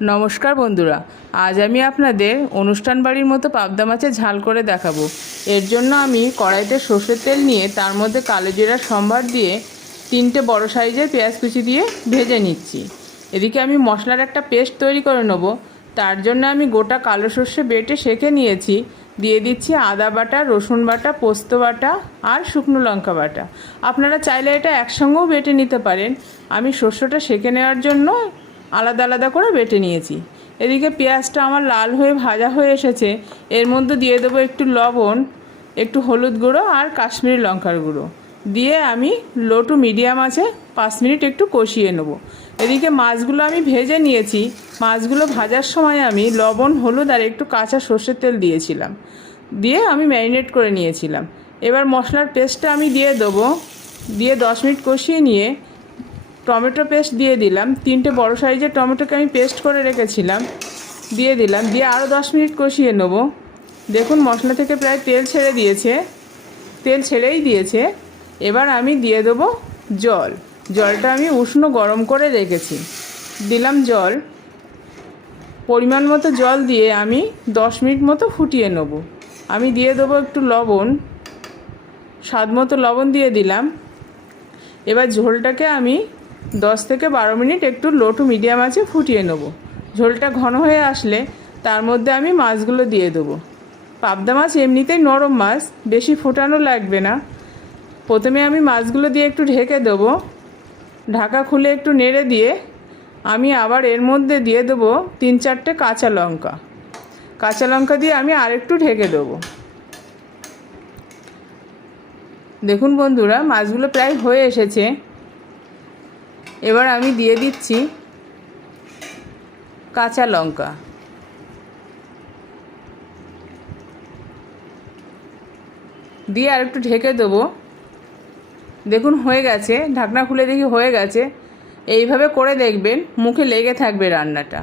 নমস্কার বন্ধুরা, আজ আমি আপনাদের অনুষ্ঠান বাড়ির মতো পাবদা মাছের ঝাল করে দেখাবো। এর জন্য আমি কড়াইতে সর্ষের তেল নিয়ে তার মধ্যে কালো জিরার সম্বার দিয়ে 3টে বড় সাইজের পেঁয়াজ কুচি দিয়ে ভেজে নিচ্ছি। এদিকে আমি মশলার একটা পেস্ট তৈরি করে নেব। তার জন্য আমি গোটা কালো সর্ষে বেটে সেঁকে নিয়েছি। দিয়ে দিচ্ছি আদা বাটা, রসুন বাটা, পোস্ত বাটা আর শুকনো লঙ্কা বাটা। আপনারা চাইলে এটা একসঙ্গেও বেটে নিতে পারেন। আমি সর্ষেটা সেঁকে নেওয়ার জন্য আলাদা আলাদা করে বেটে নিয়েছি। এদিকে পেঁয়াজটা আমার লাল হয়ে ভাজা হয়ে এসেছে। এর মধ্যে দিয়ে দেবো একটু লবণ, একটু হলুদ গুঁড়ো আর কাশ্মীরি লঙ্কার গুঁড়ো দিয়ে আমি লো টু মিডিয়াম আছে 5 মিনিট একটু কষিয়ে নেব। এদিকে মাছগুলো আমি ভেজে নিয়েছি। মাছগুলো ভাজার সময় আমি লবণ, হলুদ আর একটু কাঁচা সর্ষের তেল দিয়েছিলাম, দিয়ে আমি ম্যারিনেট করে নিয়েছিলাম। এবার মশলার পেস্টটা আমি দিয়ে দেবো। দিয়ে 10 মিনিট কষিয়ে নিয়ে টমেটো পেস্ট দিয়ে দিলাম। 3টে বড় সাইজের টমেটোকে আমি পেস্ট করে রেখেছিলাম, দিয়ে দিলাম। দিয়ে আরও 10 মিনিট কষিয়ে নেব। দেখুন মশলা থেকে প্রায় তেল ছেড়ে দিয়েছে, তেল ছেড়েই দিয়েছে। এবার আমি দিয়ে দেবো জল। জলটা আমি উষ্ণ গরম করে রেখেছি, দিলাম জল। পরিমাণ মতো জল দিয়ে আমি 10 মিনিট মতো ফুটিয়ে নেব। আমি দিয়ে দেবো একটু লবণ, স্বাদ মতো লবণ দিয়ে দিলাম। এবার ঝোলটাকে আমি 10 থেকে 12 মিনিট একটু লো টু মিডিয়াম আছে ফুটিয়ে নেব। ঝোলটা ঘন হয়ে আসলে তার মধ্যে আমি মাছগুলো দিয়ে দেবো। পাবদা মাছ এমনিতেই নরম মাছ, বেশি ফোটানো লাগবে না। প্রথমে আমি মাছগুলো দিয়ে একটু ঢেকে দেবো। ঢাকা খুলে একটু নেড়ে দিয়ে আমি আবার এর মধ্যে দিয়ে দেবো 3-4টে কাঁচা লঙ্কা। কাঁচা লঙ্কা দিয়ে আমি আরেকটু ঢেকে দেবো। দেখুন বন্ধুরা, মাছগুলো প্রায় হয়ে এসেছে। এবার আমি দিয়ে দিচ্ছি কাঁচা লঙ্কা। দিয়ে আর একটু ঢেকে দেবো। দেখুন হয়ে গেছে, ঢাকনা খুলে দেখি হয়ে গেছে। এইভাবে করে দেখবেন, মুখে লেগে থাকবে রান্নাটা।